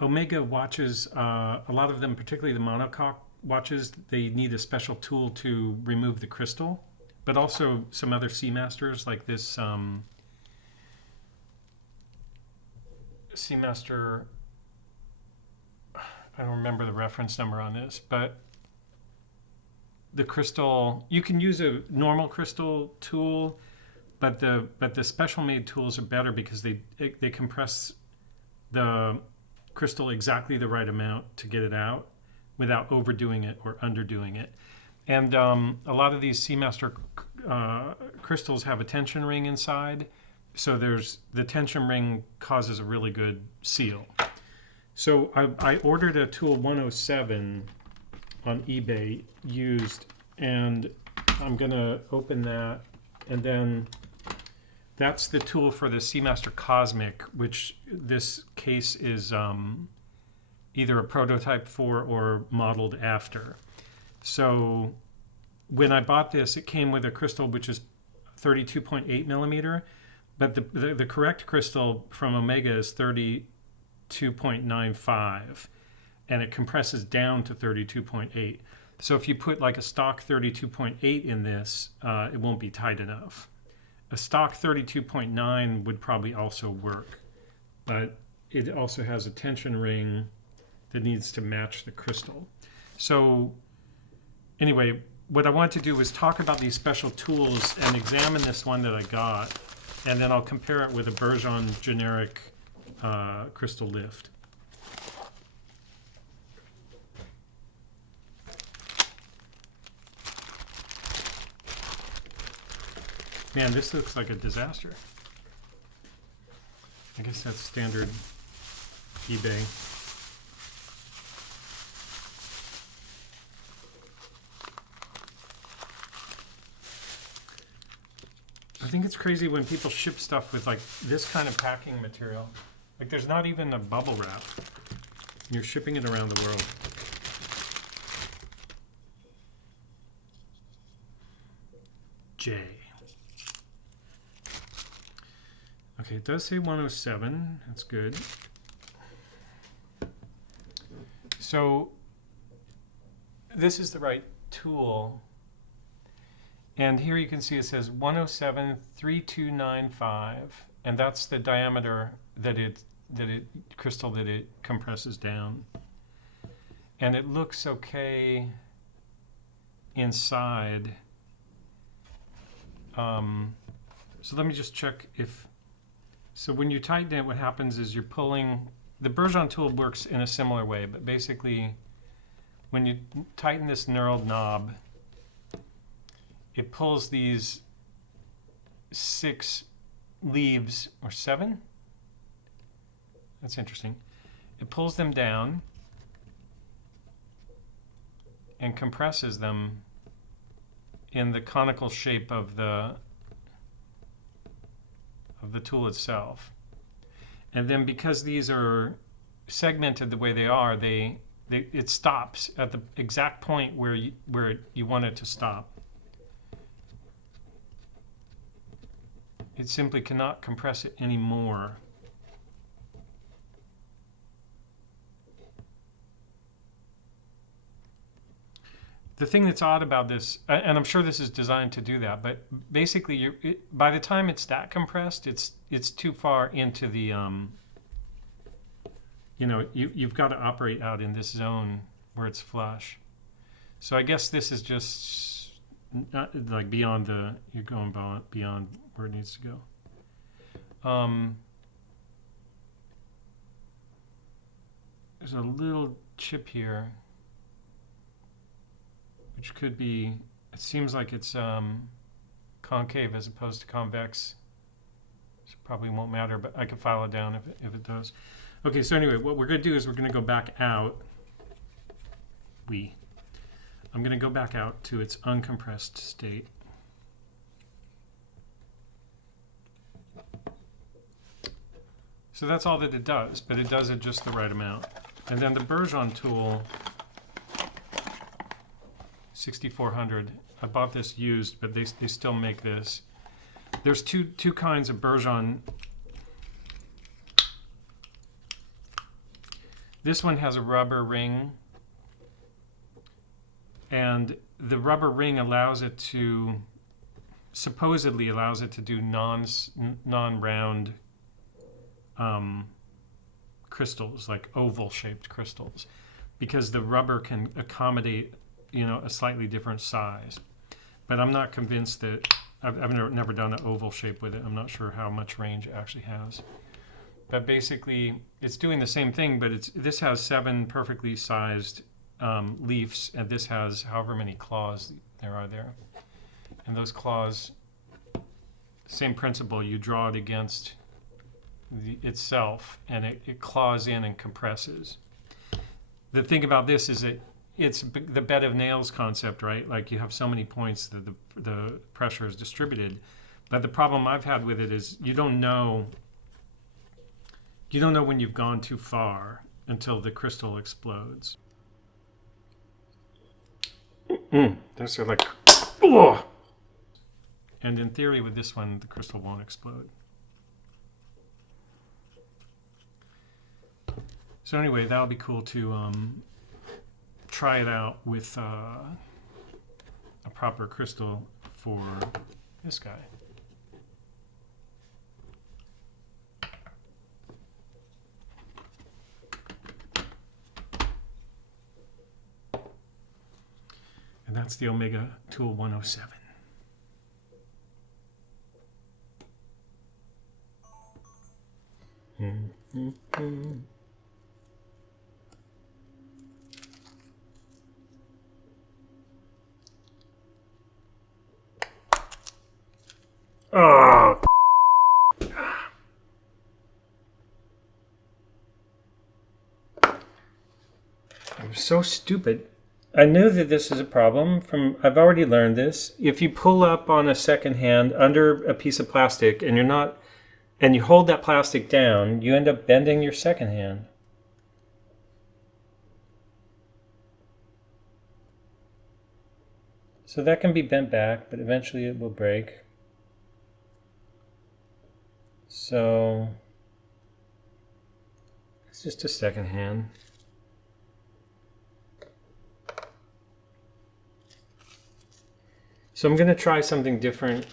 Omega watches, a lot of them, particularly the monocoque watches, they need a special tool to remove the crystal, but also some other Seamasters like this Seamaster. I don't remember the reference number on this, but the crystal, you can use a normal crystal tool, but the special made tools are better because they compress the crystal exactly the right amount to get it out without overdoing it or underdoing it. And a lot of these Seamaster crystals have a tension ring inside, so the tension ring causes a really good seal. So I ordered a tool 107 on eBay used, and I'm gonna open that, and then that's the tool for the Seamaster Cosmic, which this case is either a prototype for or modeled after. So when I bought this, it came with a crystal which is 32.8 millimeter, but the correct crystal from Omega is 32.95, and it compresses down to 32.8. So if you put like a stock 32.8 in this, it won't be tight enough. A stock 32.9 would probably also work, but it also has a tension ring that needs to match the crystal. So anyway, what I want to do is talk about these special tools and examine this one that I got, and then I'll compare it with a Bergeon generic crystal lift. Man, this looks like a disaster. I guess that's standard eBay. I think it's crazy when people ship stuff with like this kind of packing material. Like there's not even a bubble wrap. You're shipping it around the world. J. Okay, it does say 107. That's good. So this is the right tool. And here you can see it says 107-3295, and that's the diameter that it crystal that it compresses down. And it looks okay inside. So let me just check if. So when you tighten it, what happens is you're pulling. The Bergeon tool works in a similar way, but basically, when you tighten this knurled knob, it pulls these 6 leaves, or 7? That's interesting. It pulls them down and compresses them in the conical shape of the tool itself. And then because these are segmented the way they are, it stops at the exact point where you want it to stop. It simply cannot compress it anymore. The thing that's odd about this, and I'm sure this is designed to do that, but basically, by the time it's that compressed, it's too far into the, you've got to operate out in this zone where it's flush. So I guess this is just not like beyond you're going beyond where it needs to go. There's a little chip here, which could be, it seems like it's concave as opposed to convex. So probably won't matter, but I can file it down if it does. Okay, so anyway, what we're going to do is we're going to go back out. I'm going to go back out to its uncompressed state. So that's all that it does, but it does it just the right amount. And then the Bergeon tool, 6400. I bought this used, but they still make this. There's two kinds of Bergeon. This one has a rubber ring, and the rubber ring allows it to, supposedly allows it to do non-round crystals, like oval-shaped crystals, because the rubber can accommodate, you know, a slightly different size. But I'm not convinced that, I've never done an oval shape with it. I'm not sure how much range it actually has. But basically, it's doing the same thing, but this has 7 perfectly sized leaves, and this has however many claws there are there. And those claws, same principle, you draw it against itself, and it claws in and compresses. The thing about this is that it's the bed of nails concept, right? Like you have so many points that the pressure is distributed. But the problem I've had with it is you don't know when you've gone too far until the crystal explodes. Those are like, oh! And in theory with this one, the crystal won't explode. So anyway, that'll be cool to try it out with a proper crystal for this guy. And that's the Omega Tool 107. Oh. I'm so stupid. I knew that this is a problem I've already learned this. If you pull up on a second hand under a piece of plastic and you hold that plastic down, you end up bending your second hand. So that can be bent back, but eventually it will break. So it's just a second hand. So I'm going to try something different